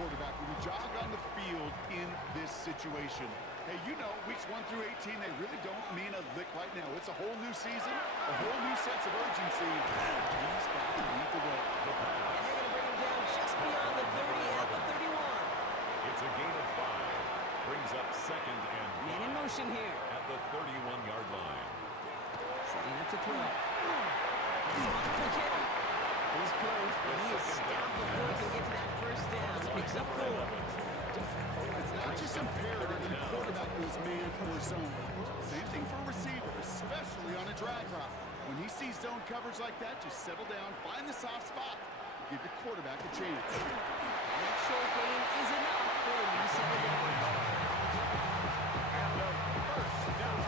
quarterback when you jog on the field in this situation. Hey, you know, weeks 1 through 18, they really don't mean a lick right now. It's a whole new season, a whole new sense of urgency. He's got to lead the way. And they're going to bring him down just beyond the 30 at the 31. It's a gain of 5. Brings up second and Man in motion here. at the 31-yard line. Setting up to throw. He's on the quick hitter. He's close, but he is stopped before he can get to that first down. Picks up 4. It's not just imperative that a quarterback knows man or zone. Same thing for a receiver, especially on a drag route. When he sees zone coverage like that, just settle down, find the soft spot, and give your quarterback a chance. That short gain is enough for a new set of down. And a first down.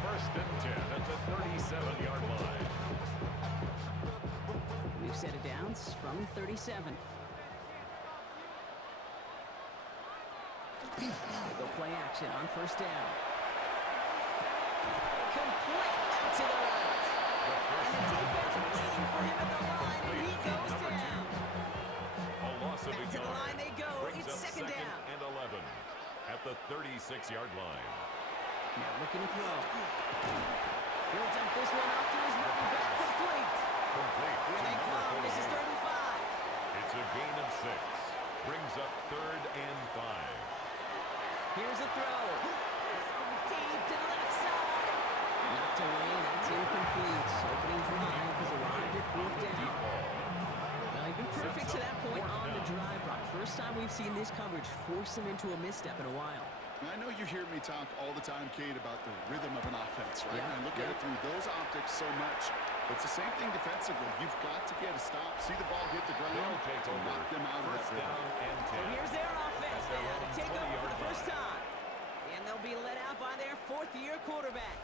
First and 10 at the 37-yard line. New set of downs from 37. They go play action on first down. Complete out to the right. And the defense waiting for him at the line, and he goes down. A loss of a Back to the yard. line they go. Brings It's up second down. and 11 at the 36-yard line. Now looking to throw. He'll dump this one off to his running back. Complete. Complete. Here they come. This is 35. It's a gain of 6. Brings up third and 5. Here's a throw. It's over deep to the left side. Knocked away. That's incomplete. Opening drive has arrived at fourth down. Well, he's been perfect to that point on the drive, Brock. First time we've seen this coverage force him into a misstep in a while. I know you hear me talk all the time, Kate, about the rhythm of an offense, right? Yeah, And I look at it through those optics so much. But it's the same thing defensively. You've got to get a stop, see the ball hit the ground, to knock them out of that First rhythm. down and So 10. here's their offense now to take over for the 40-yard first line. time. And they'll be led out by their fourth-year quarterback.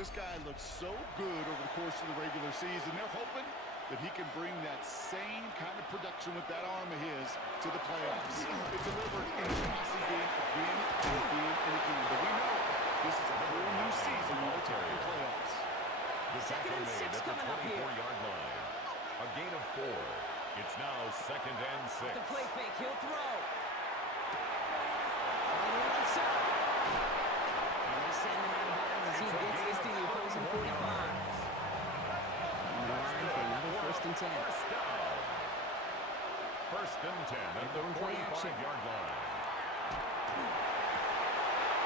This guy looks so good over the course of the regular season. They're hoping that he can bring that same kind of production with that arm of his to the playoffs. It's delivered in the passing game again and again and again. But we know this is a whole new season when we're talking playoffs. The Second tackle and made 6 at the coming up here. 24-yard line. A gain of 4. It's now second and 6. The play fake. He'll throw. On the left side. And they send him out of bounds as he gets this to the opposing 45. On the line for another first and 10. First down. First and 10 at the going play action. 45-yard line.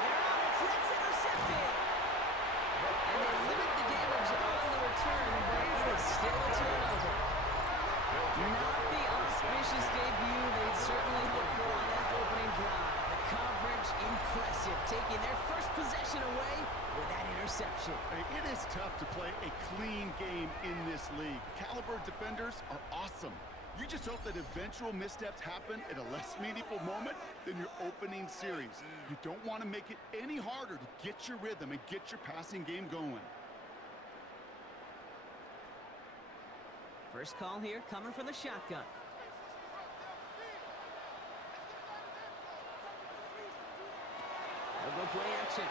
They're on it. That's intercepted. And they limit the damage on the return, but it is still a turnover. Not the auspicious debut they'd certainly hoped for on that opening drive. The coverage impressive, taking their first possession away with that interception. Hey, it is tough to play a clean game in this league. Caliber defenders are awesome. You just hope that eventual missteps happen at a less meaningful moment than your opening series. You don't want to make it any harder to get your rhythm and get your passing game going. First call here coming from the shotgun. They'll go play action.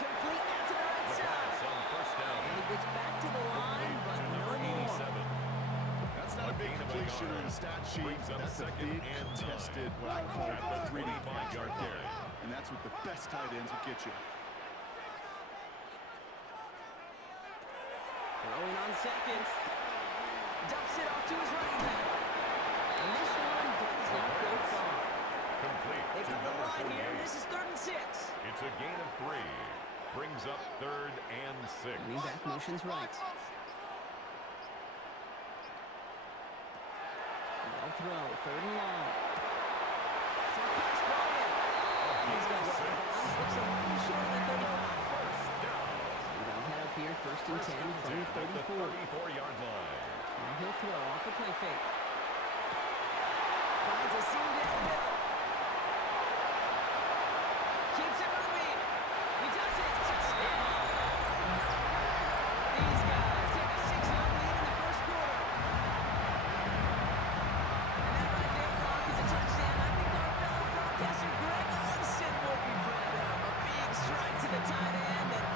Complete out to the right The side. pass on first down. And he gets back to the line, but To no number more. 87. That's not a big gain of a completion yard. on the stat sheet. Brings up That's a second big and contested, 9. what I call At the 3D catch 25-yard right there. line. And that's what the best tight ends will get you. Throwing on second. Dumps it off to his running back. And this one does not go far. Complete. They to come to the number line here. 48. This is 3rd and 6. It's a gain of 3. Brings up 3rd and 6. Running back motions right. They'll throw. 3rd and long. Short pass ball in. He's got one. Bounce looks a little short of the 35. First down. We don't head up here. 1st and 10 from At the 34. 34-yard line. Now he'll throw off the play fake. Finds a seam down the middle. Keeps it moving. He does it. Touchdown. These guys take a 6-0 lead in the first quarter. And that right there, Brock, is a touchdown. I think our fellow broadcaster Greg Olson will be proud of. A big strike to the tight end that I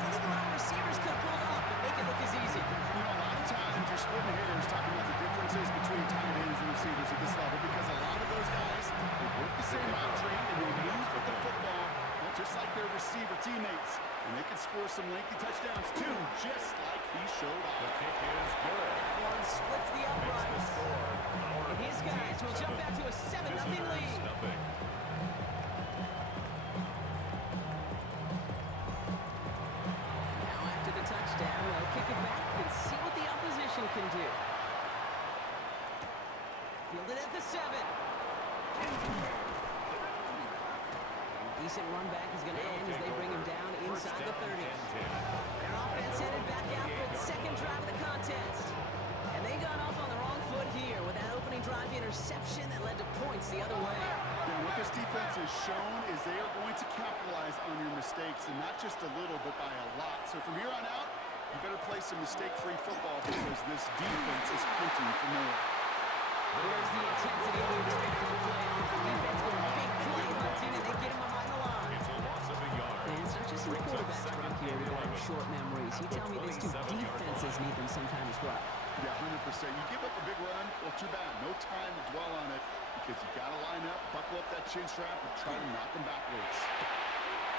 don't think a lot of receivers could pull off and make it look as easy. You know, a lot of times you're splitting hairs talking about the differences between showed The off. kick is good. That one splits the Makes the uprights. score our And his guys will jump back to a 7-0 Visitors lead. nothing. Now after the touchdown, they'll kick it back and see what the opposition can do. Fielded at the 7. Decent run back is going to end as they bring him down inside the 30. Their offense headed back out for its second drive of the contest. And they got off on the wrong foot here with that opening drive interception that led to points the other way. And what this defense has shown is they are going to capitalize on your mistakes, and not just a little, but by a lot. So from here on out, you better play some mistake-free football because this defense is hunting for more. There's the intensity we expected to play on. The defense going big play hunting, and they get him behind the line. It's a loss of a yard. And it's not just some quarterbacks around here that have short memories. You tell me these two defenses need them sometime as well. Yeah, 100%. You give up a big run, well, too bad. No time to dwell on it because you got to line up, buckle up that chin strap, and try to knock them backwards.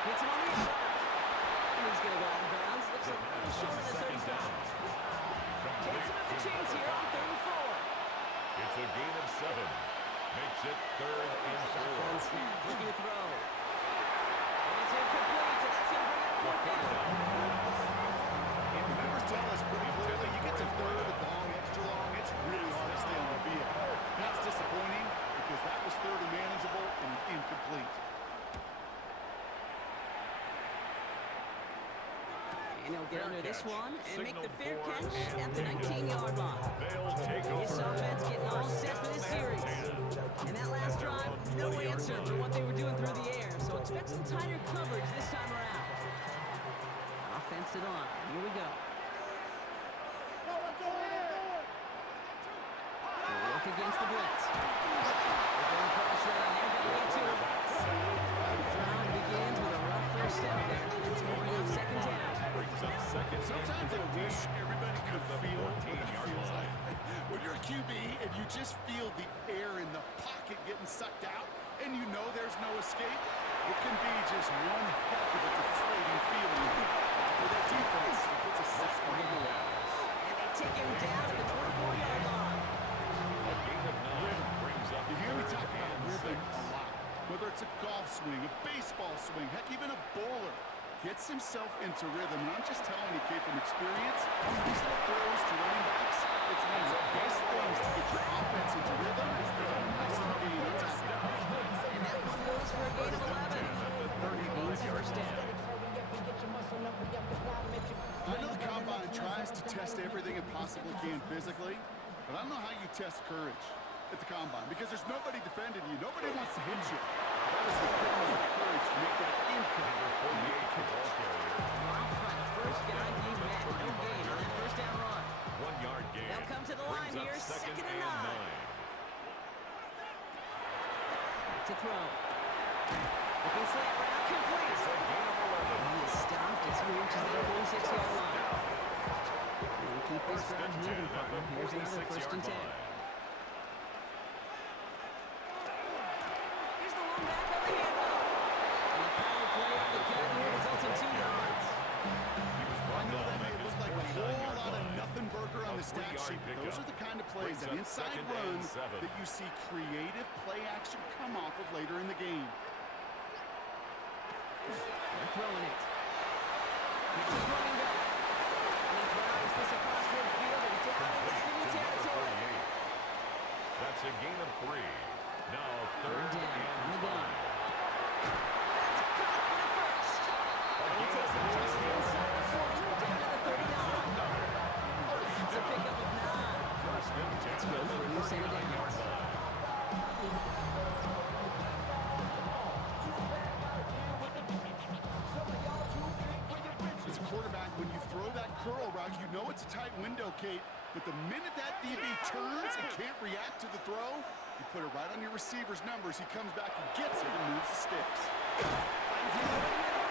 Hits him on the inbound. And he's going to go out of bounds. Looks a little short of the 35. Takes him up the chains here on 3rd and 4. It's a gain of 7. Makes it 3rd and 4. Shotgun snap, looking to throw. And it's incomplete, so that's going to bring up 4th down. The numbers tell us pretty clearly you get to 3rd and long, extra long, it's really hard to stay on the field. That's disappointing because that was 3rd and manageable and incomplete. And he'll get under this one and make the fair Signal catch for at the and 19-yard line. They'll take This over. offense getting all set for this series. And that last drive, no answer for what they were doing through the air. So expect some tighter coverage this time around. Offense to the line. Here we go. They'll work against the blitz. They're going pressure, and they're going to get to it. The drive begins with a rough first step there. It's going up 2nd down. Brings up 2nd. Sometimes I wish everybody could feel what it 14-yard feels line. like. When you're a QB and you just feel the air in the pocket getting sucked out and you know there's no escape, it can be just one heck of a deflating feeling. For that defense, it puts a sack on the ball. And they take him down at the 24-yard line. A gain of 9 brings up You hear me talk 3rd about and rhythm 6. a lot. Whether it's a golf swing, a baseball swing, heck, even a bowler gets himself into rhythm. And I'm just telling you, Kate, from experience, these little throws to running backs, it's one of the best things to get your offense into rhythm. Nice little game on top of that. And that one goes for a gain of 11. Gains first down. I know the combine tries to test everything it possibly can physically, but I don't know how you test courage at the combine because there's nobody defending you. Nobody wants to hit you. That is the epitome of courage to make that impact. Wow, for the first guy he met. No gain on that first down run. 1-yard gain. They'll come to the line Brings up here, 2nd and 9. 9. To throw. Looking slant route, complete. It's a gain of 11. He is stopped as he reaches that 46-yard line. And keep this First drive and 10 moving, at partner. the Here's another 1st 46-yard and 10. line. Here's the one back on the handoff. And the power play up the gut here results in 2 yards. He was I brought know down that may at his look like a 49-yard whole lot of line. nothing burger on the stat 3-yard sheet, but those pickup. are the kind of plays, Brings that up inside 2nd run and 7. that you see creative play action come off of later in the game. They're throwing it. It's his running back. And he drives this across midfield and down into enemy territory. 48. That's a gain of 3. Now 3rd down from the and gun. 5. That's caught for the first. And he takes it just inside the 40, down to the 39. That's a pickup of 9. First and 10 That's good at for a the new set of 39-yard downs. line. As a quarterback, when you throw that curl route, you know it's a tight window, Kate. But the minute that DB turns and can't react to the throw, you put it right on your receiver's numbers. He comes back and gets it and moves the sticks. Finds him over the middle.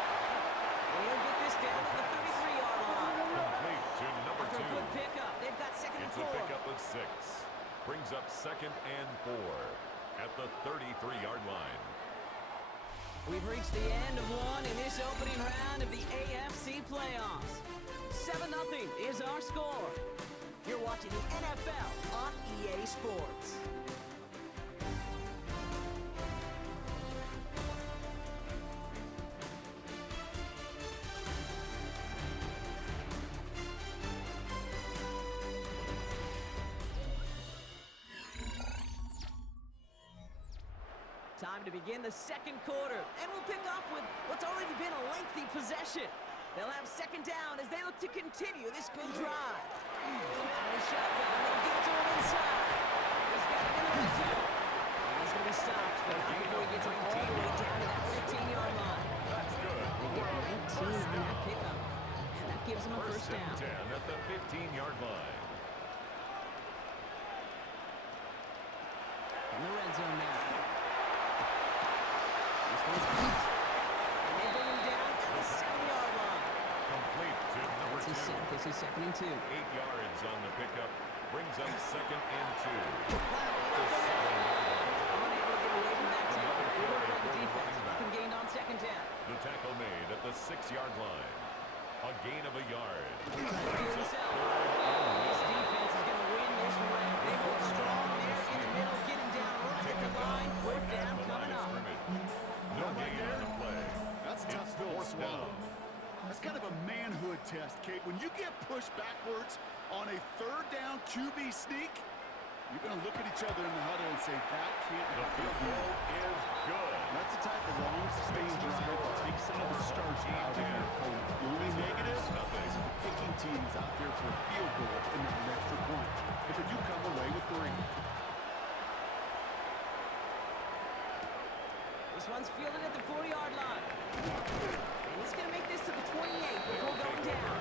And he'll get this down to the 33-yard line. Complete to number After a 2. good pickup, they've got 2nd and It's a 4. pickup of 6. Brings up 2nd and 4 at the 33-yard line. We've reached the end of one in this opening round of the AFC playoffs. 7-0 is our score. You're watching the NFL on EA Sports. Time to begin the second quarter, and we'll pick up with what's already been a lengthy possession. They'll have second down as they look to continue this good drive. And a shotgun, they'll give it to him inside. He's got it in the red zone. And he's going to be stopped, but not before he gets it all the way down to that 15-yard line. That's good. They get 19 on that pickup, and that gives him a first down. 10 at the 15-yard line. In the red zone now. This one's beat. And they bring him down at the 7-yard line. Complete to number 2. This is 2nd and 2. 8 yards on the pickup. Brings up 2nd and 2. Unable to get away from that tackle. Good work by the defense. Nothing gained on 2nd down. The tackle made at the 6-yard line. A gain of a yard. Himself. This defense is going to win this round. They hold strong there in the middle, getting down right at the line. 4th down coming up. No gain on the play. That's a tough pill to swallow. That's kind of a manhood test, Kate. When you get pushed backwards on a 3rd down QB sneak, you're going to look at each other in the huddle and say, that can't The field goal is good. That's the type of long, sustained drive that takes some of the starch out of your opponent. The only negative is the kicking team is out there for a field goal and not an extra point. But they do come away with 3. This one's fielded at the 4-yard line. And he's going to make this to the 28 before going down.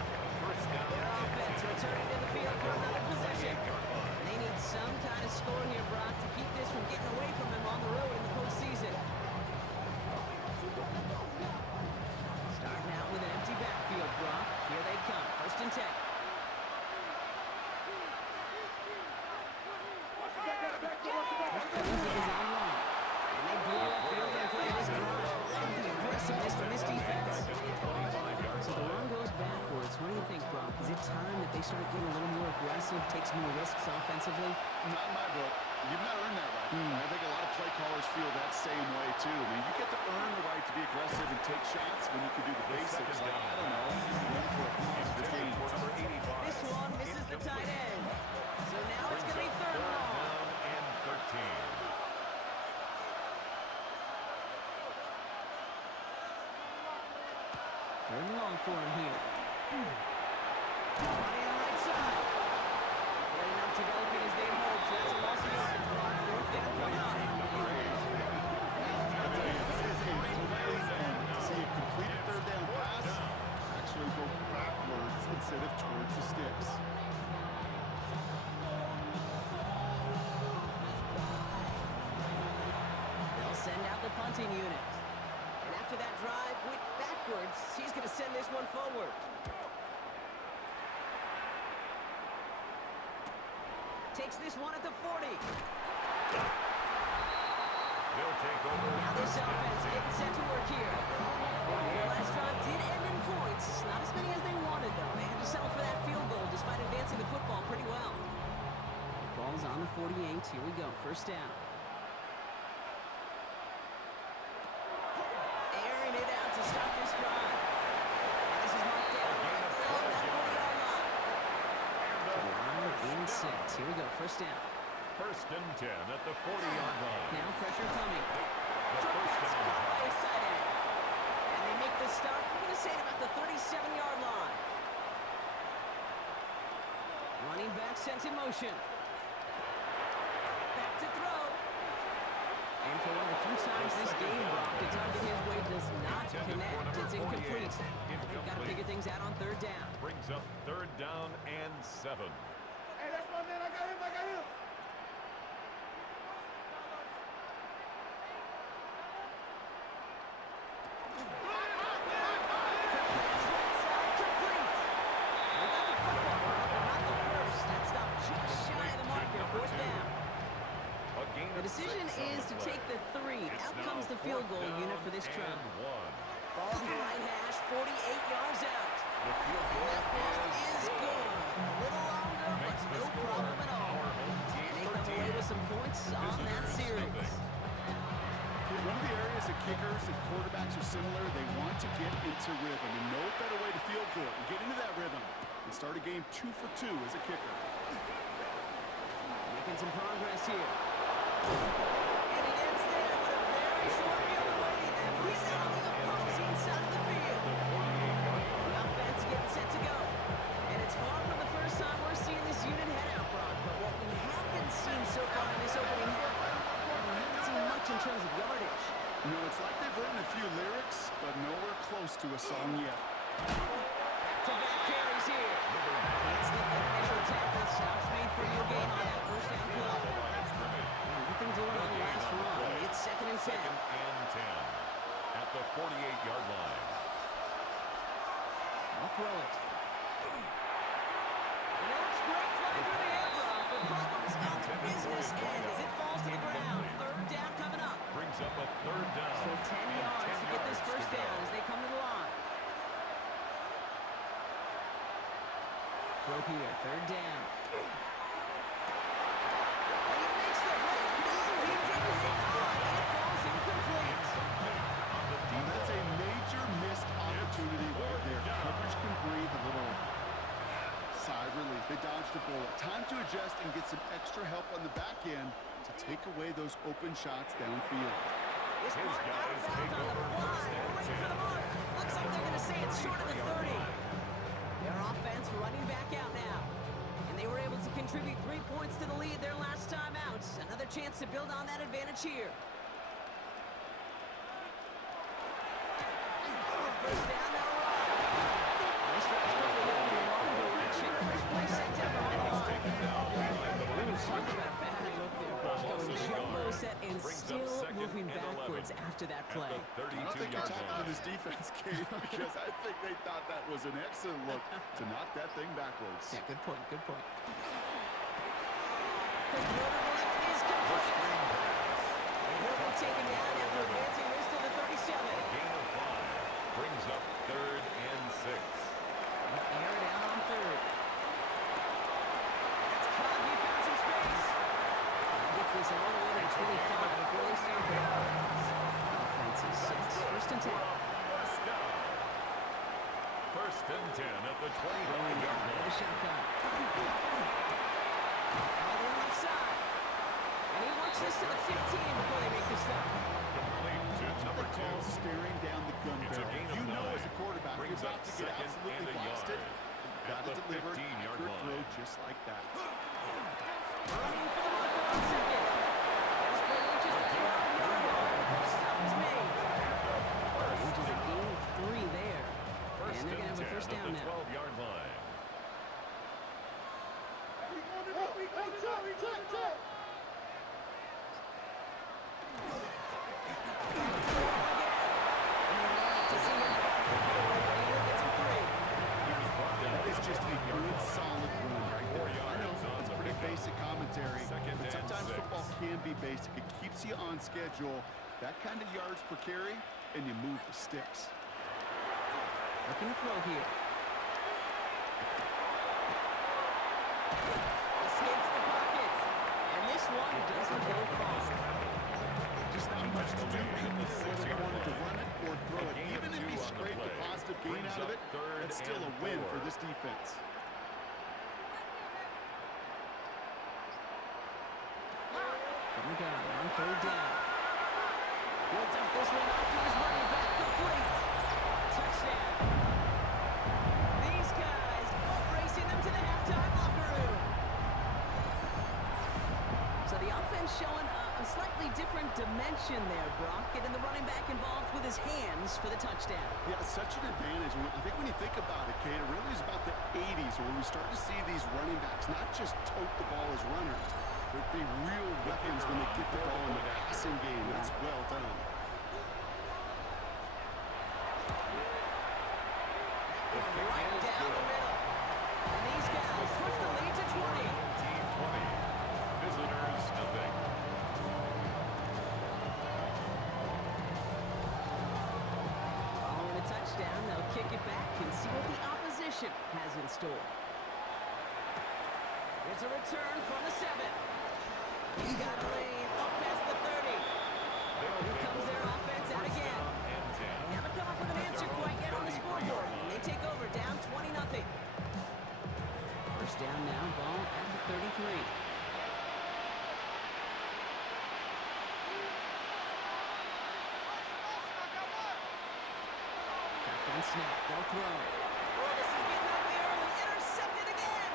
Their offense returning to the field for another possession. And they need some kind of score here, Brock, to keep this from getting away from them on the road in the postseason. Starting out with an empty backfield, Brock. Here they come. 1st and 10. So the run goes backwards. What do you think, Brock? Is it time that they start getting a little more aggressive, take some more risks offensively? Not in my book. You've not earned that right. I think a lot of play callers feel that same way, too. I mean, you get to earn the right to be aggressive and take shots when you can do the basics. Like, I don't know, run for a positive gain. This one misses the tight end. So now it's going to be 3rd and long. And 13. Third and long for him here. Money on the right side. They're not developing as they hope, so that's a loss of yardage. 4th down coming up. To see a completed 3rd down pass, actually go backwards instead of towards the sticks. They'll send out the punting unit. And after that drive went backwards, she's going to send this one forward. Takes this one at the 40. They'll take over. Now this offense getting set to work here. Their last drive did end in points. Not as many as they wanted, though. They had to settle for that field goal despite advancing the football pretty well. Ball's on the 48. Here we go. 1st down. Airing it out to stop this drive. And this is marked down on that 40-yard line. Line and set. Here we go. 1st down. 1st and 10 at the 40-yard line. Now pressure coming. The first down. Tight end. And they make the stop. I'm going to say at about the 37-yard line. Running back sent in motion. Back to throw. And for one of the few times this game, Brock, the target his way does not connect. It's incomplete. They've got to figure things out on 3rd down. Brings up 3rd down and 7. Hey, that's my man. I got him. The decision is to take the 3. Out comes the field goal unit for this try. Ball on the right hash, 48 yards out. The field goal That one is good. A little longer, but no problem at all. And they come away with some points on that series. One of the areas that kickers and quarterbacks are similar, they want to get into rhythm, and no better way to feel good and get into that rhythm and start a game 2 for 2 as a kicker. Making some progress here. And he gets there with a very short field away. And he's out on the opposing side of the field. The offense getting set to go. And it's far from the first time we're seeing this unit head out, Brock. But what we haven't seen so far in this opening half, we haven't seen much in terms of yardage. You know, it's like they've written a few lyrics, but nowhere close to a song yet. Back-to-back carries here. Can't slip that initial tackle. Stops made for you again on that first down play. Nothing doing on the last run. It's 2nd and 10. Second and 10 at the 48-yard line. I'll throw it. And it looks great flying through the air, Brock. The problem's on the business end as it falls to the ground. 3rd down coming up. Brings up a 3rd down. So 10 yards to get this first down as they come to the line. Throw here, 3rd down. And he makes the break. No, he didn't hang on. It falls incomplete. That's a major missed opportunity right there. Coverage can breathe a little sigh of relief. They dodged a bullet. Time to adjust and get some extra help on the back end to take away those open shots downfield. This mark out of bounds on the fly. They're waiting for the mark. Looks like they're going to say it's short of the 30. Their offense running back out now. And they were able to contribute 3 points to the lead their last time out. Another chance to build on that advantage here. First down, now run. This drive's quickly heading in the wrong direction. First play set down the line. Talk about a bad look there, Brock. Going jumbo set and still moving backwards after that play. I don't think you're talking to this defense, Kate, because I think they thought that was an excellent look to knock that thing backwards. Yeah, good point, good point. The quarterback is complete. He'll be taken down after advancing this to the 37. Gain of 5 brings up 3rd and 6. Air it out on 3rd. That's caught. He found some space. He gets this all the way to the 25 before they start there. Offense is 6. First and 10. First down. First and 10 at the 29-yard With a line. shotgun. On the left side. And he works this to the 15 before they make the stop. Complete to number They call 2. staring down the gun It's a barrel. gain of You know 9. as a quarterback, you're Brings about up to get 2nd absolutely and a blasted. yard. Got to At the deliver an 15-yard accurate throw line. just like that. Running for the marker on 2nd. This play reaches the 12-yard line before the stop is made. Which is a gain of 3 there. First And they're going to have a 10 first at down the now. 12-yard line. Check. It's just a good, solid run right there. I know it's pretty basic commentary, but sometimes football can be basic. It keeps you on schedule, that kind of yards per carry, and you move the sticks. Looking to throw here. Escapes the pocket. And this one doesn't go far. Just not much to do whether they wanted to run it or throw it. Even if he scraped a positive gain out of it, that's still a win for this defense. From the gun on 3rd down. Builds up this one off to his running back. Complete. Touchdown. These guys both racing them to the halftime locker room. So the offense showing a slightly different dimension there, Brock. Getting the running back involved with his hands for the touchdown. Yeah, such an advantage. I think when you think about it, Kate, it really is about the 80s where we start to see these running backs not just tote the ball as runners, but be real weapons when they get the ball in the passing game. That's well done. Right down the middle. And these guys push the lead to 20. Team 20. Visitors, nothing. can see what the opposition has in store. It's a return from the 7. He's got a lane up past the 30. Here comes their offense out again. They haven't come up with an answer quite yet on the scoreboard. They take over, down 20-0. First down now, ball at the 33. Shotgun snap, they'll throw. Oh, this is getting ugly early. Intercepted again.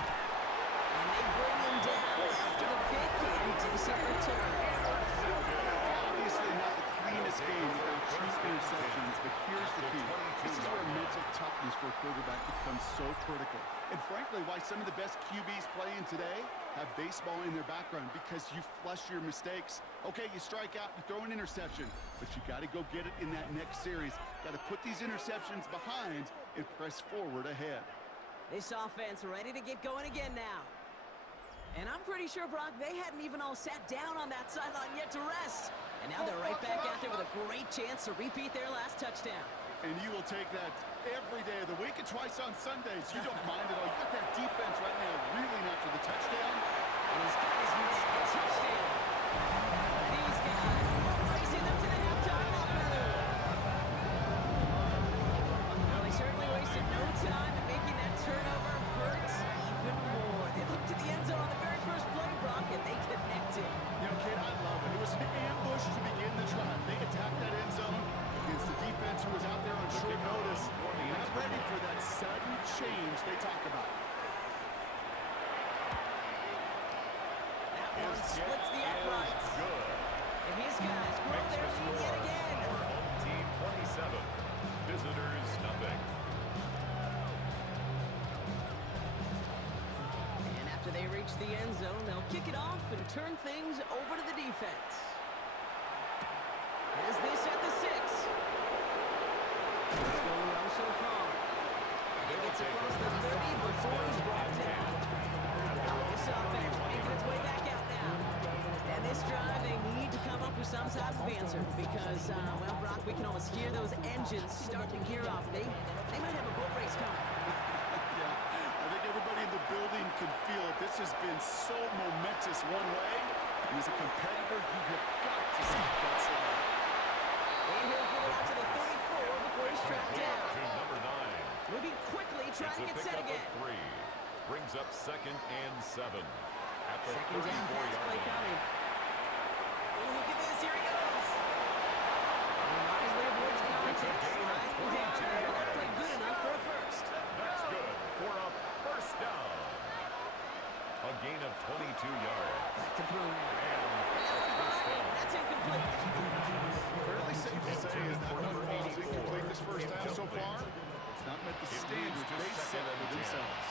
And they bring him down after the big and decent return. Obviously not the cleanest game with their two interceptions, but here's the key. This is where mental toughness for a quarterback becomes so critical. And frankly, why some of the best QBs playing today have baseball in their background, because you flush your mistakes. Okay, you strike out, you throw an interception, but you got to go get it in that next series. Got to put these interceptions behind and press forward ahead. This offense ready to get going again now. And I'm pretty sure, Brock, they hadn't even all sat down on that sideline yet to rest. And now they're right back out there with a great chance to repeat their last touchdown. And you will take that every day of the week and twice on Sundays. You don't mind at all. You got that defense right now reeling after the touchdown. And he's got his man a touchdown. These guys are racing up to the halftime locker room. Well, they certainly wasted no time in making that turnover hurt even more. They looked to the end zone on the very first play, Brock, and they connected. You know, kid, I love it. It was an ambush to begin the drive. They attacked that end zone against the defense who was out there on short notice, not ready for that sudden change they talk about. That one splits the uprights. And his guys grow their lead yet again. Our home team 27, visitors nothing. And after they reach the end zone, they'll kick it off and turn things over to the defense. As this at the 6. It's going well so far. And he gets across the 30 before he's brought down. This offense making its way back out now. And this drive, they need to come up with some type of answer because, well, Brock, we can almost hear those engines starting to gear up. They might have a boat race coming. Yeah, I think everybody in the building can feel it. This has been so momentous one way. And as a competitor, you have got to stop that slide. And he'll get it out to the 34 before he's tracked down. To number 9. Moving quickly, trying to get set again. 3. Brings up 2nd and 7. At the Second down pass play 34-yard coming. line. Oh, look at this, here he goes. And wisely avoids contact, sliding down there, but that played good enough for a first. That's good for a first down. A gain of 22 yards. Back to throw now. And first down. That's incomplete. Fairly safe to say is that one falls incomplete this first half so far. It's not met the standard they set for themselves.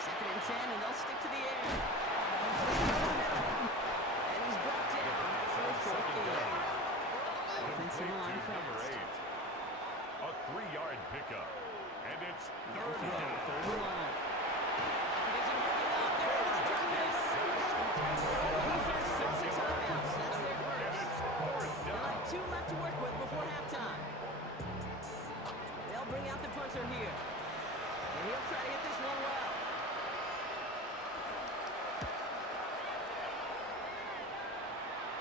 Second and 10, and they'll stick to the air. And he's brought down for a fourth gain. Offensive line Number fast. 8. A 3-yard pickup. And it's Third third and down. third and long. It isn't working out. They're able to drop it. Defense calls a timeout. That's their first. They'll have 2 left to work with before halftime. They'll bring out the punter here. And he'll try to hit this one well.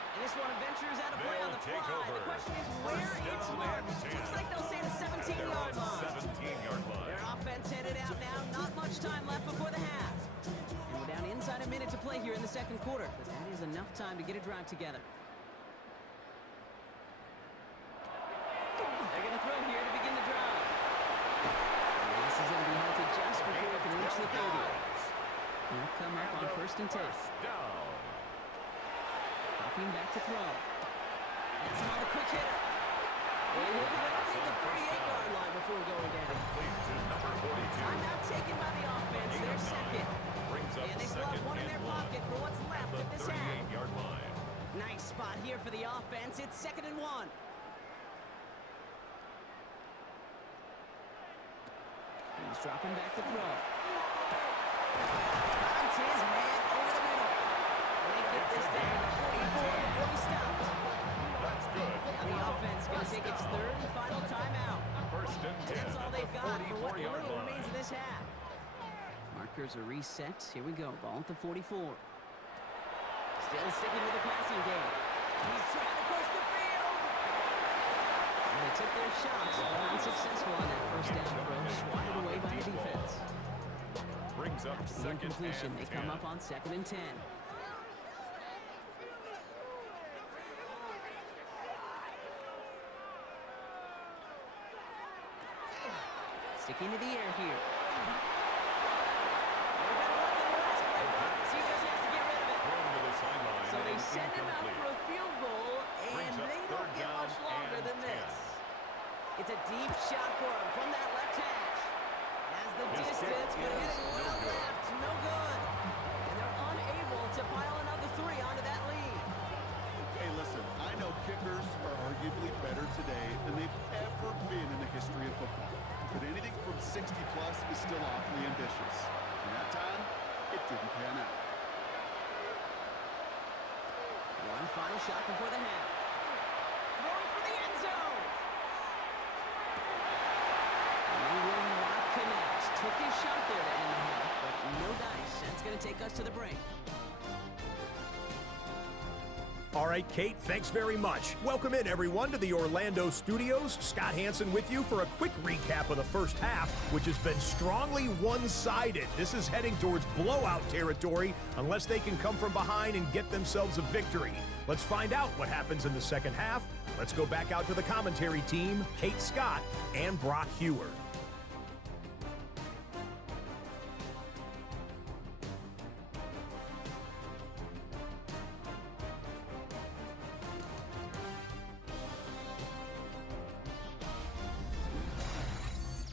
And this one ventures out of play on the They'll take fly. over. The question is where it's marked. Looks like they'll say the 17-yard line. 17-yard line. Their offense headed out now. Not much time left before the half. And we're down inside a minute to play here in the second quarter. But that is enough time to get a drive together. They're going to throw here to begin the drive. And this is going to be halted just before it can reach the 30. They'll come up on first and 10. First down. Dropping back to throw. That's another quick hitter. And he'll get it up to the 38-yard line before going down. Complete to number 42. Timeout taken by the offense. Gain Their of 9. second. Brings up And they still have second one in their and 1. pocket for what's left At of this the half. 38-yard line. Nice spot here for the offense. It's 2nd and 1. He's dropping back to throw. Finds his man over the middle. And they get this down to 44 before he stopped. That's good. Now the offense going to take its third and final timeout. First and 10 That's all at they've the got for what 44-yard little line. remains in this half. Markers are reset. Here we go. Ball at the 44. Still sticking with the passing game. He's trying to push the field. And they took their shots. Unsuccessful on that first down throw. Swatted away by the defense. Brings up After the second incompletion, and they 10. come up on 2nd and 10. Sticking to the air here. So they send him out for a field goal, and they don't get much longer than this. It's a deep shot for him from that left hash. Has the distance, but hit it well left. No good. And they're unable to pile another 3 onto that lead. Hey, listen, I know kickers are arguably better today than they've ever been in the history of football. But anything from 60-plus is still awfully ambitious. And that time, it didn't pan out. One final shot before the half. Throwing for the end zone. And they will not connect. Took his shot there to end the half, but no dice. That's going to take us to the break. All right, Kate, thanks very much. Welcome in, everyone, to the Orlando studios. Scott Hansen with you for a quick recap of the first half, which has been strongly one-sided. This is heading towards blowout territory unless they can come from behind and get themselves a victory. Let's find out what happens in the second half. Let's go back out to the commentary team, Kate Scott and Brock Hewer.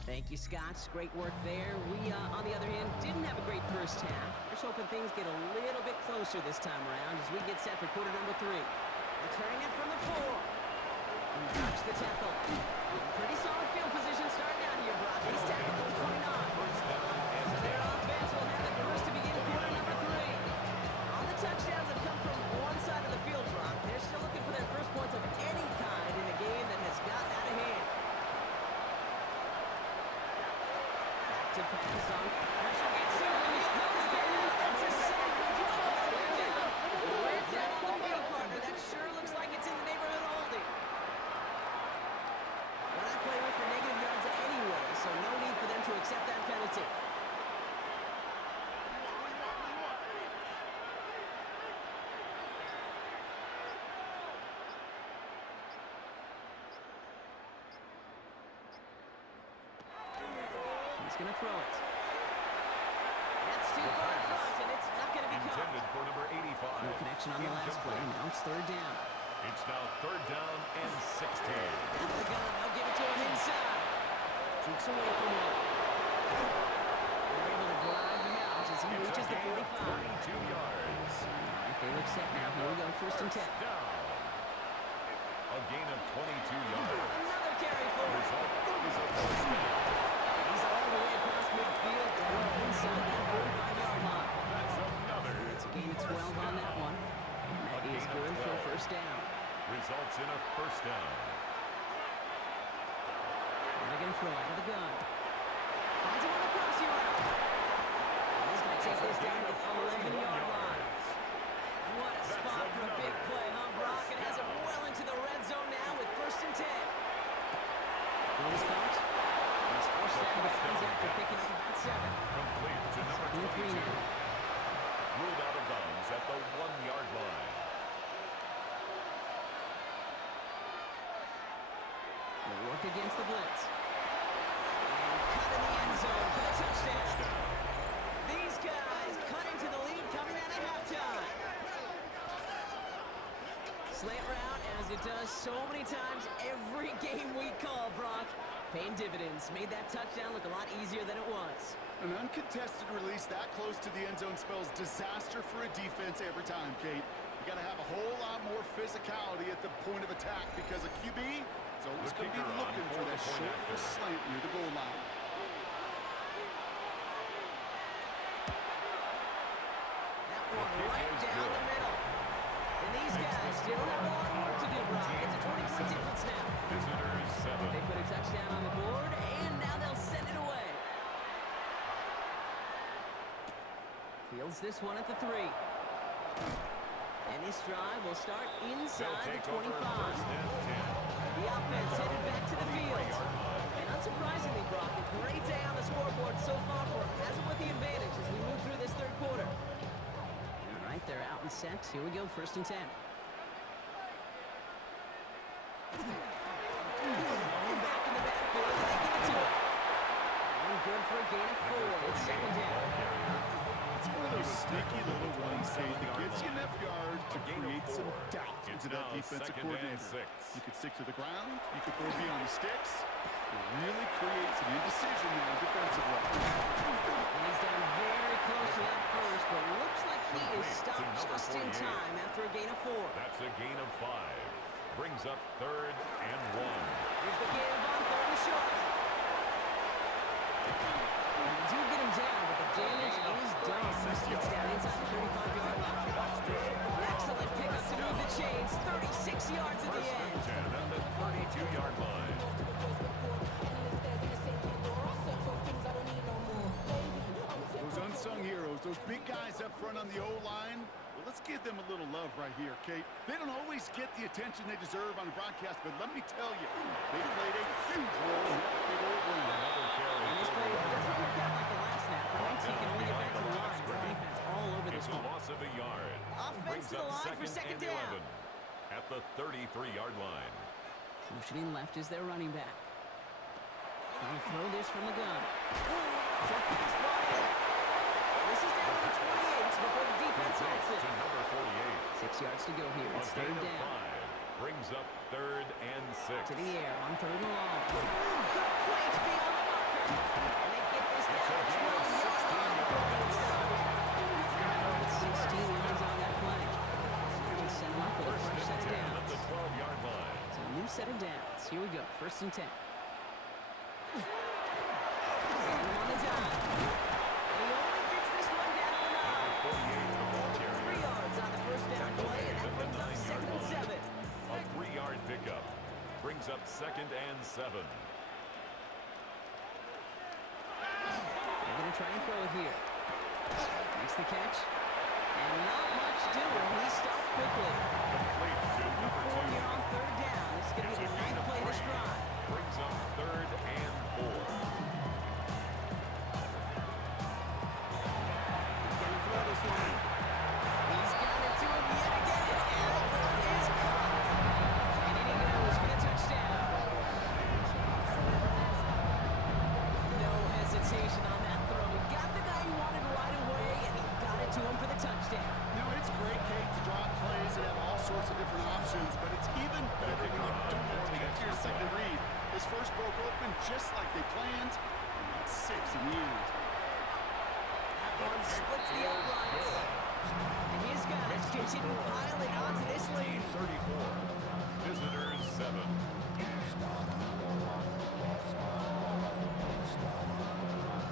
Thank you, Scott. Great work there. We, on the other hand, didn't have a great first half. Just hoping things get a little bit closer this time around as we get set for quarter number 3. Returning it from the 4. He dodged the tackle. Pretty solid field position starting out here, Brock. He's tackled at the 29. So their offense will have it first to begin quarter number 3. All the touchdowns have come from one side of the field, Brock. They're still looking for their first points of any kind in a game that has gotten out of hand. To pass on. Pressure gets Cedar. He goes down. That's a sack. Way down on the field, partner. That sure looks like it's in the neighborhood of holding. Well, that play went for negative yards anyway, so no need for them to accept that penalty. He's going to throw it. That's too far in front, and it's not going to be caught. Intended for number 85. No connection on the last play. Now it's 3rd down. It's now 3rd down and 16. Out of the gun. They'll give it to him inside. Shoots away from him. They're able to drive him out as he reaches the 45. 32 yards. All right, they look set now. Here we go. 1st and 10. Down. A gain of 22 yards. Another carry forward. Result is a first down. He's all the way across midfield down inside that 45-yard line. That's another. It's a gain of 12 on that one. And that is good for a 1st down. Results in a first down. And they're going to throw out of the gun. Finds him on the crossing route. And he's going to take this down to the 11-yard line. What a spot for a big play, huh, Brock? It has it well into the red zone now with 1st and 10. Throw is caught. And he's forced down bounds after picking up about 7. Complete to number 2nd and 3 22. now. Ruled out of bounds at the 1-yard line. They work against the blitz. And cut in the end zone for the touchdown. These guys cut into the lead coming out of halftime. Slant route, as it does so many times every game we call, Brock. Paying dividends. Made that touchdown look a lot easier than it was. An uncontested release that close to the end zone spells disaster for a defense every time, Kate. You got to have a whole lot more physicality at the point of attack because a QB is always going to be looking for that short slant near the goal line. one right down the middle. And these guys still have a lot of work to do, Brock. It's a 20-point difference now. Visitors 7. They put a touchdown on the board, and now they'll send it away. Fields this one at the 3. And this drive will start inside the 25. The offense headed back to the field. And unsurprisingly, Brock, a great day on the scoreboard so far for him. Has it with the advantage as we move through this third quarter. All right, they're out and set. Here we go, 1st and 10. Going back in the backfield, and they give it to him. And good for a gain of 4. It's 2nd down. It's one of those sneaky little ones, Kate, that gets you enough yards to create some doubt into that defensive coordinator. You could stick to the ground. You could throw beyond the sticks. It really creates an indecision now defensively. And he's down very close to that first, but looks like he is stopped just in time after a gain of 4. That's a gain of 5. Brings up 3rd and 1. Here's the give on 3rd and short. And they do get him down, but the damage is done. This gets down inside the 35-yard line. Excellent pickup to move the chains. 36 yards at the end. 10 at the 32-yard line. Those unsung heroes, those big guys up front on the O-line, well, let's give them a little love right here, Kate. They don't always get the attention they deserve on the broadcast, but let me tell you, they played a huge role in that big old win. And this play doesn't work out like the last snap, right? So you can only get back to the line. The defense all over this It's a one. loss of a yard. Offense to the line for 2nd down. At the 33-yard line. Motioning left is their running back. Trying to throw this from the gun. That pass ball in. This is down to the 28 before the defense holds it. To number 48. 6 yards to go here. It's 3rd down. 5 brings up 3rd and 6. To the air on 3rd and long. Good play to be on the marker. And they get this down to the 12-yard line before being stopped. It's 16 yards on that play. They send them up with a first set of At downs. the 12-yard line. So a new set of downs. Here we go. 1st and 10. Send him on the dime. And he only gets this one down to the 9. 3 yards on the first down play, and that brings up 2nd and 7. A 3-yard pickup brings up 2nd and 7. They're going to try and throw it here. Makes the catch. And not much doing. He stopped quickly. Complete to number 4 2. here on 3rd down. It's going to be the 9th play of this drive. Brings up 3rd and 4. He's going to throw this one. He's got it to him yet again. And the ball is caught. And in he goes for the touchdown. No hesitation on that throw. He got the guy he wanted right away, and he got it to him for the touchdown. You know, it's great, Kate, to draw plays and have all sorts of different options, but it's even better when you don't have to get to your second read. His first broke open just like they planned, and that's 6 in the end. That one splits the uprights. And his guys continue piling onto this lead. 34. Visitors 7.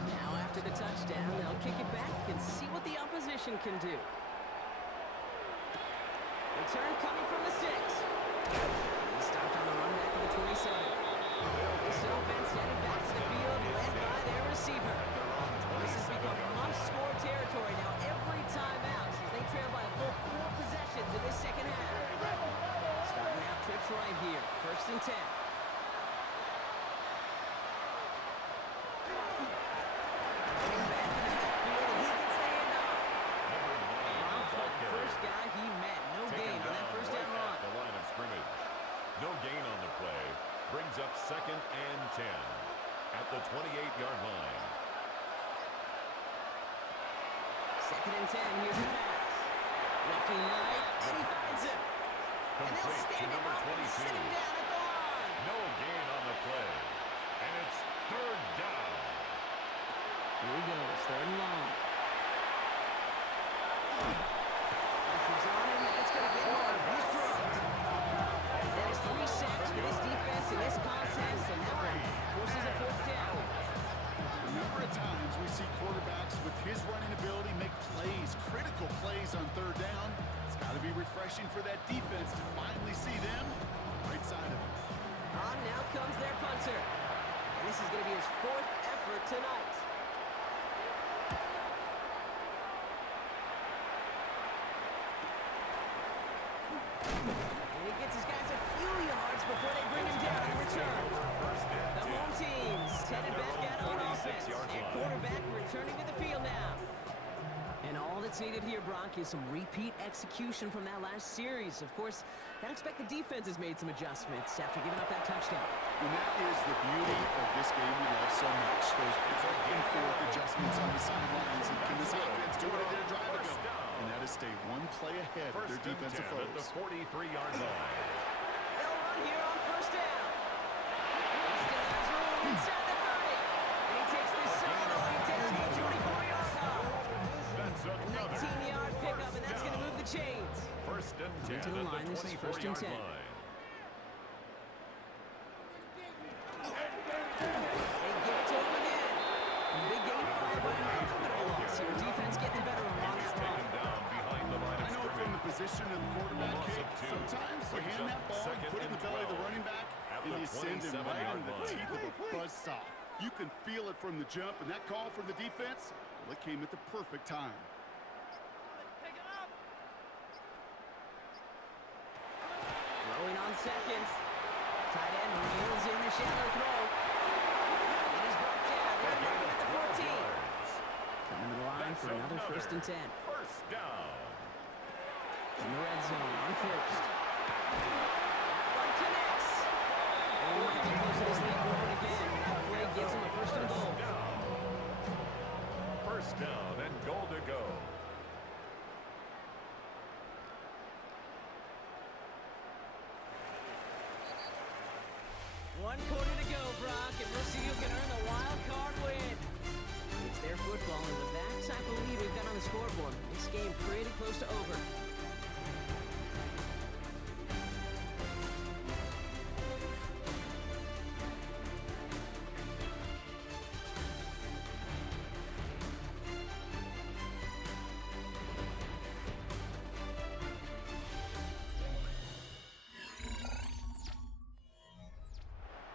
Now after the touchdown, they'll kick it back and see what the opposition can do. Return coming from the 6. He stopped on the run back of the 27. This offense headed back to the field, led by their receiver. This has become must-score territory now every time out as they trail by a full 4 possessions in this second half. Starting out trips right here, 1st and 10. Coming back in the backfield, and he gets the handoff. Brown for the first guy he met. No gain on that first down run. The line of scrimmage. No gain on the play. Brings up 2nd and 10 at the 28-yard line. 2nd and 10. Here's the pass. Looking right, and he finds him. And they'll Complete to stand him number up and 22. sit him down at the line. No gain on the play. And it's 3rd down. Here he goes, 3rd and long. Pressure's on him, and it's going to get hard. He's dropped. That is 3 sacks for this defense in this contest, and that one forces a 4th down. A number of times we see quarterbacks with his running ability make plays, critical plays on comes their punter. And this is going to be his 4th effort tonight. And he gets his guys a few yards before they bring him down in return. The home team's headed back out on offense. Their quarterback returning to the field now. And all that's needed here, Brock, is some repeat execution from that last series. Of course, I expect the defense has made some adjustments after giving up that touchdown. And that is the beauty of this game we love so much. Those back and forth adjustments on the sidelines. And can this offense do what it did a drive ago? And that is stay one play ahead of their defensive foes. At the 43-yard line. They'll run here on first down. He still has room inside the 30. And he takes this all the way down to the 24-yard line. That's A another 19-yard pickup, and that's going to move the chains. first and 10 to the at line. the This is first and 24-yard 10. line. They give it to him again. A big game followed by a little bit of a loss here. Defense getting better along that run. Taken down behind the line I of know from the scrimmage. position of the quarterback Loss of kick, two. sometimes you Brings hand up that ball, second put it in and the belly of the 12 running back, at and the you send him right 27-yard into the line. teeth of a buzzsaw. You can feel it from the jump, and that call from the defense, well, it came at the perfect time. Throwing on second. Tight end reels in the shallow throw. And he's brought down. They're going to mark him at the 14. Coming to the line for another first and 10. First down. In the red zone on first. That one connects. And he might be close to this lead going again. That play gives him a first and goal. First down and goal to go. One quarter to go, Brock, and we'll see who can earn the wild card win. It's their football, and with that type of lead we've got on the scoreboard, this game pretty close to over.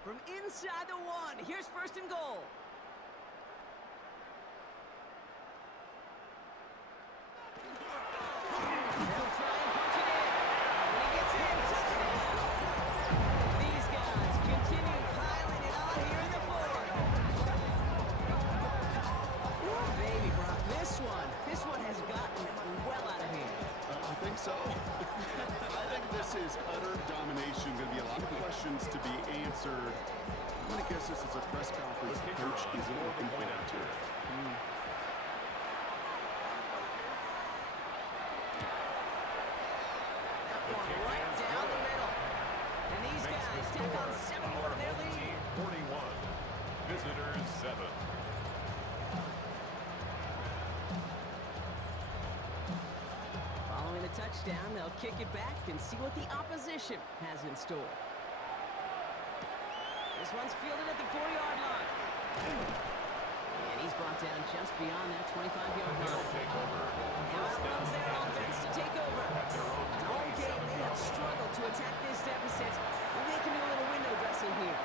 From inside the one, here's first and goal. They'll try and punch it in. And he gets in. Touchdown. These guys continue piling it on here in the fourth. Ooh, baby, Brock, this one has gotten well out of hand. I think so. I think this is utter domination. Going to be a lot of questions to be answered. I'm going to guess this is a press conference the coach isn't looking forward to. That one right down the middle. And these guys tack on 7 more to their lead. 41. Visitors 7. Following the touchdown, they'll kick it back and see what the opposition has in store. This one's fielded at the 4-yard line. And he's brought down just beyond that 25-yard line. Take over. Now out runs their offense to take over. And all game, they have struggled to attack this deficit. And they can do a little window dressing here.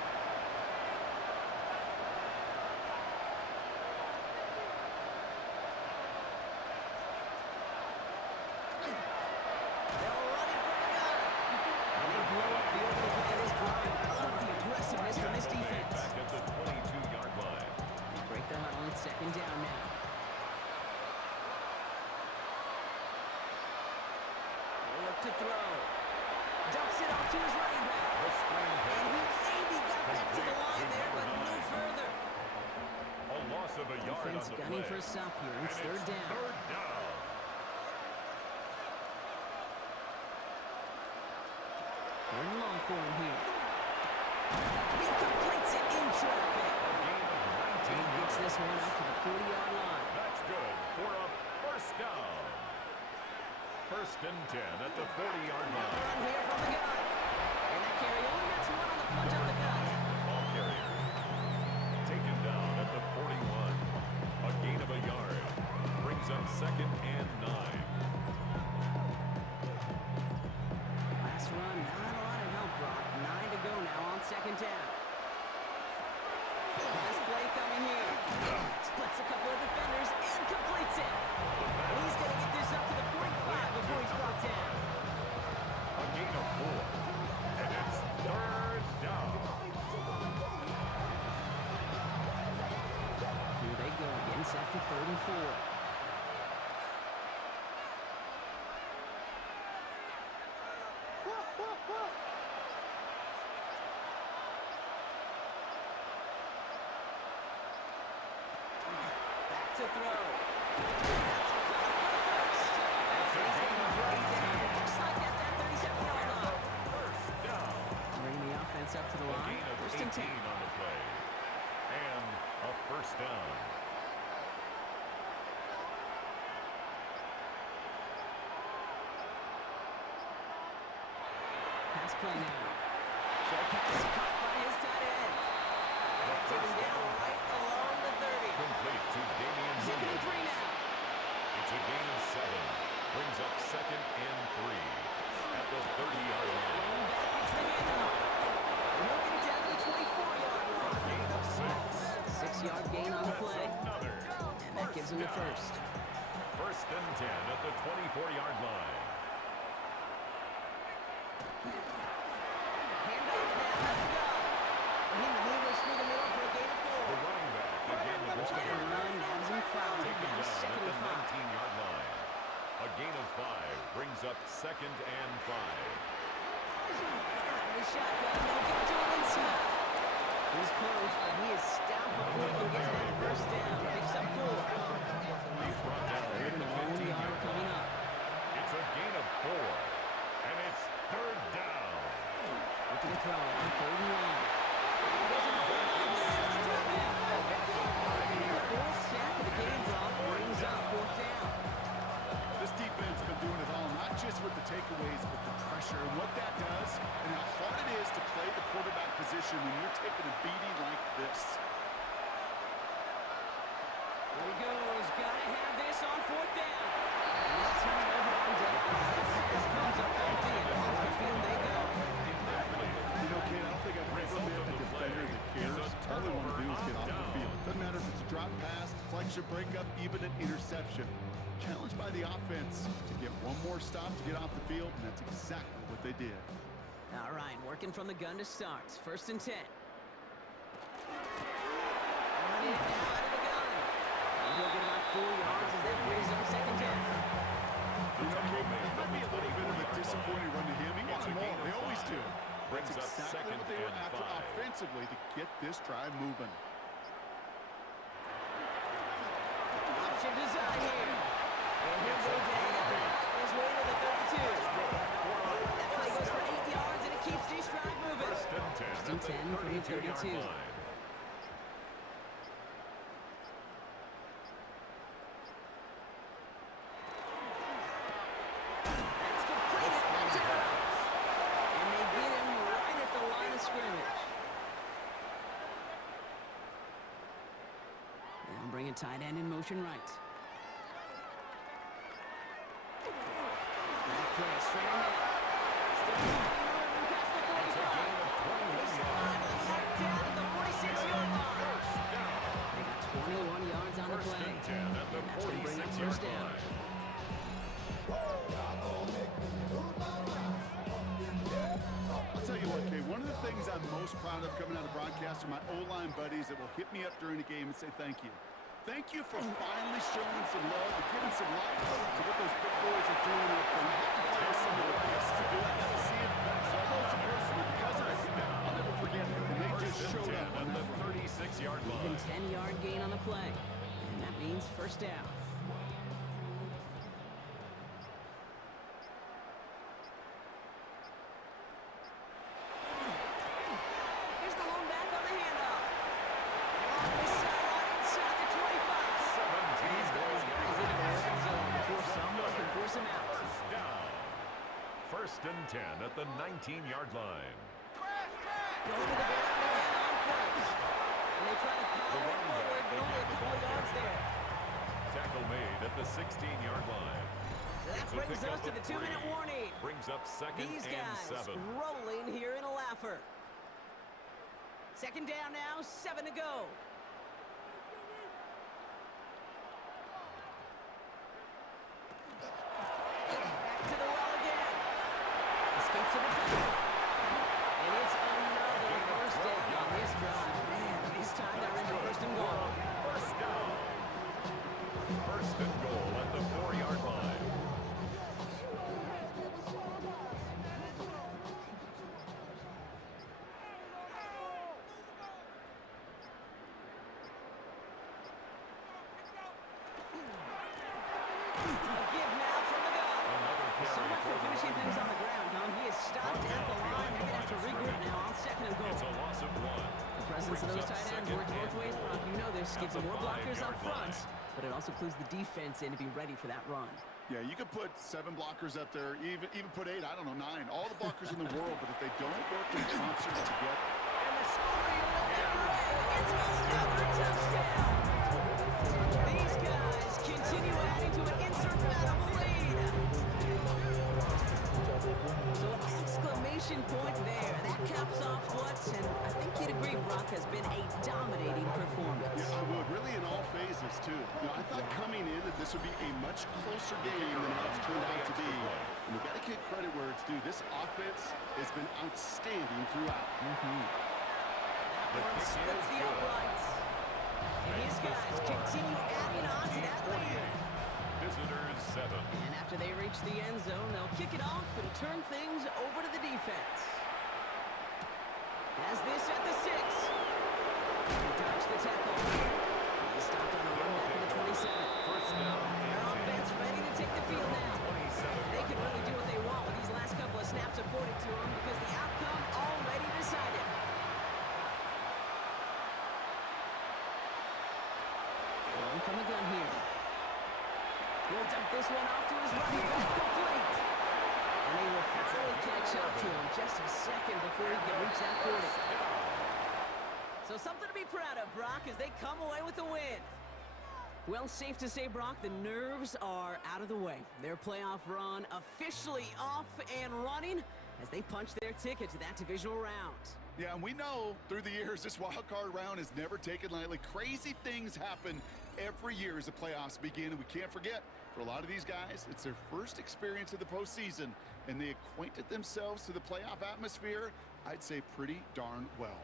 They'll run it from the gun. And they blow up the opening play of this drive. I love the aggressiveness from this defense. Back at the 22-yard line. They break the huddle. It's second down now. They look to throw. Dumps it off to his running back. The screen And he pass. maybe got back to the line there, but no further. A loss of a yard Defense on the gunning play. for a stop here. It's And third down. Third down. Third and long for him here. He completes it in traffic. And he gets this one up to the 40-yard line. That's good for a first down. First and 10 at the 40-yard Now line. run here from the gun. And that carry only gets one on the punch up the gut. Ball carrier. Taken down at the 41. A gain of a yard. Brings up second and 9. Last run, not a lot of help, Brock. 9 to go now on second down. Pass play coming here. Splits a couple of defenders and completes it. And he's going to get this up to the 45 before he's brought down. A gain of 4. And it's third down. Here they go again, set for 3rd and 4. To throw. That's he's going to be brought down. Looks like at that 37-yard line. First down. Bringing the offense up to the A line. gain of 1st 18 and 10. on the play. And a first down. Pass play now. Short pass caught by his tight end. Taken down right along the 30. Complete to Damian 2nd and 3 Williams. now. It's a gain of 7. Brings up 2nd and 3 at the 30-yard line. Going back, gets the handoff. And he'll get it down to the 24-yard line. Gain of 6. 6-yard gain on the play. Another. And that gives him the first. First and 10 at the 24-yard line. Handoff now has to go. And he maneuvers through the middle for a gain of 4. The running back again with First the down and run, nabs him 5. Taken Now down at 2nd the and 5. 19-yard line. A gain of 5 brings up 2nd and 5. And a shotgun. They'll give it to him inside. He's close, but he is stout before he can get to that first down. Picks up 4. He's brought down at 3rd and the a long 15-yard yard coming line. up. It's a gain of 4. And it's 3rd down. Looking to throw on 3rd and 1. There's a hold on there. Drop in. And their 4th sack of the game drop brings up 4th down. This defense has been doing it all, not just with the takeaways, but the pressure and what that does and how hard it is to play the quarterback position when you're taking a beating like this. There he goes. Gotta have this on 4th down. And they'll turn it over on down as that pass comes up empty and off the field they go. You know, Kate, I don't think I've ever met a defender that cares. All they want to do is get off the field. Doesn't matter if it's a drop pass, deflection, breakup, even an interception. Challenged by the offense to get one more stop to get off the field, and that's exactly what they did. All right, working from the gun to start. 1st and 10. Running it now out of the gun. And he'll get about 4 yards as that brings up 2nd down. You know, Kate, it might be a little bit of a disappointing run to him. He wanted more. They always do. Brings That's up exactly 2nd what they were and after 5. offensively to get this drive moving. Option design here. And he'll go down after fighting his way to the 32. That play goes for 8 yards, and it keeps this drive moving. First and 10 First and 10 from the 32. line. That's completed. And they get him right at the line of scrimmage. Now bring a tight end in motion right. Back play straight ahead. Still finding room past the 45. And he's finally marked down at the 46-yard line. They got 21 yards on the First play. and 10 at the And that's going to bring up 46-yard first down. line. I'll tell you what, Kay, one of the things I'm most proud of coming out of broadcast are my O-line buddies that will hit me up during the game and say thank you. Thank you for finally showing some love and giving some light to what those big boys are doing up there. You have to play with some of the best to do it. I got to see it up close and personal because of it. I'll never forget it. And they just First showed and up 10 on at that the run. 36-yard Even line. 10-yard gain on the play. And that means first down. Here's the lone back on the handoff. Along the sideline inside the 25. 17 He's got his guys into the red zone before someone can force him out. First down. First and 10 at the 19-yard line. Going to the ground again on first. And they try to power it forward, but only a couple of yards there. Tackle made at the 16-yard line. That It's a brings us pickup to of the 2-minute 3. warning. Brings up 2nd These and guys 7. rolling here in a laugher. Second down now, 7 to go. Back to the well again. Escapes the defender. And it's another first down on this drive. Man, this time they're in the first and goal. First down. First and goal at the 4-yard line. Give now from the gun. Another carry So much for for the finishing running things on back. the ground, huh? He is stopped at the line. They're going to have to regroup now on second and goal. It's a loss of 1. The presence of those tight ends works both ways, Brock. You know this. Gives them more blockers up front, but it also clues the defense in to be ready for that run. Yeah, you could put 7 blockers up there, even put 8, I don't know, 9. All the blockers in the world, but if they don't work in concert together. And the scoring will never end. It's another touchdown. These guys continue adding to an insurmountable lead. So an exclamation point there. That caps off what, and I think you'd agree, Brock, has been a dominating performance. Yeah, I would, really in all phases, too. You know, I thought coming in that this would be a much closer game than how it's turned out to be. And we've got to give credit where it's due. This offense has been outstanding throughout. That one splits the uprights. And his guys continue adding on to that lead. Visitors 7. And after they reach the end zone, they'll kick it off and turn things over to the defense. Has this at the 6. He dodged the tackle. He stopped on a run back at the 27. First down. Their offense ready to take the field now. They can really do what they want with these last couple of snaps afforded to them because the outcome already decided. Going from the gun here. He'll dump this one off to his running back, complete. And they will finally catch up to him just a second before he can reach that 40. So something to be proud of, Brock, as they come away with the win. Well, safe to say, Brock, the nerves are out of the way. Their playoff run officially off and running as they punch their ticket to that divisional round. Yeah, and we know through the years this wild card round is never taken lightly. Crazy things happen every year as the playoffs begin, and we can't forget, for a lot of these guys, it's their first experience of the postseason, and they acquainted themselves to the playoff atmosphere, I'd say pretty darn well.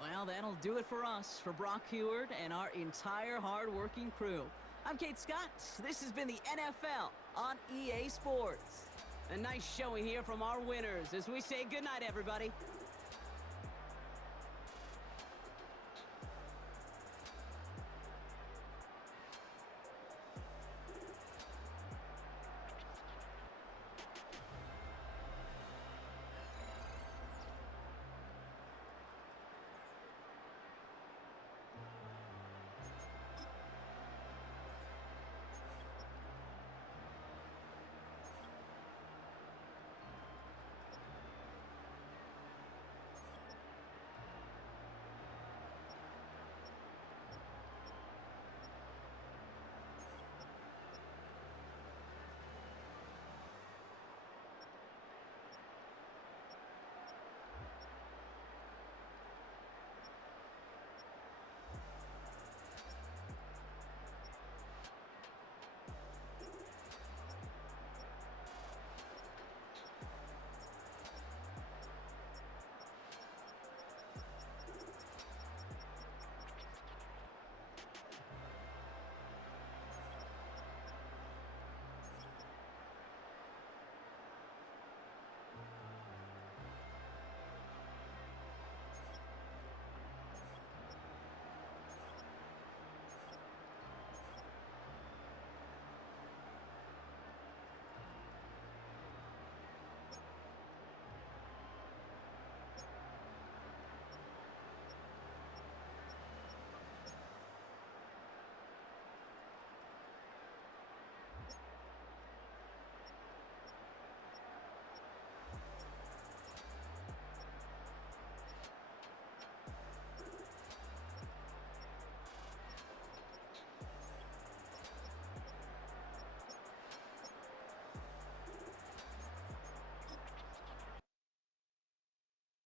Well, that'll do it for us, for Brock Heward and our entire hard-working crew. I'm Kate Scott. This has been the NFL on EA Sports. A nice showing here from our winners as we say goodnight, everybody.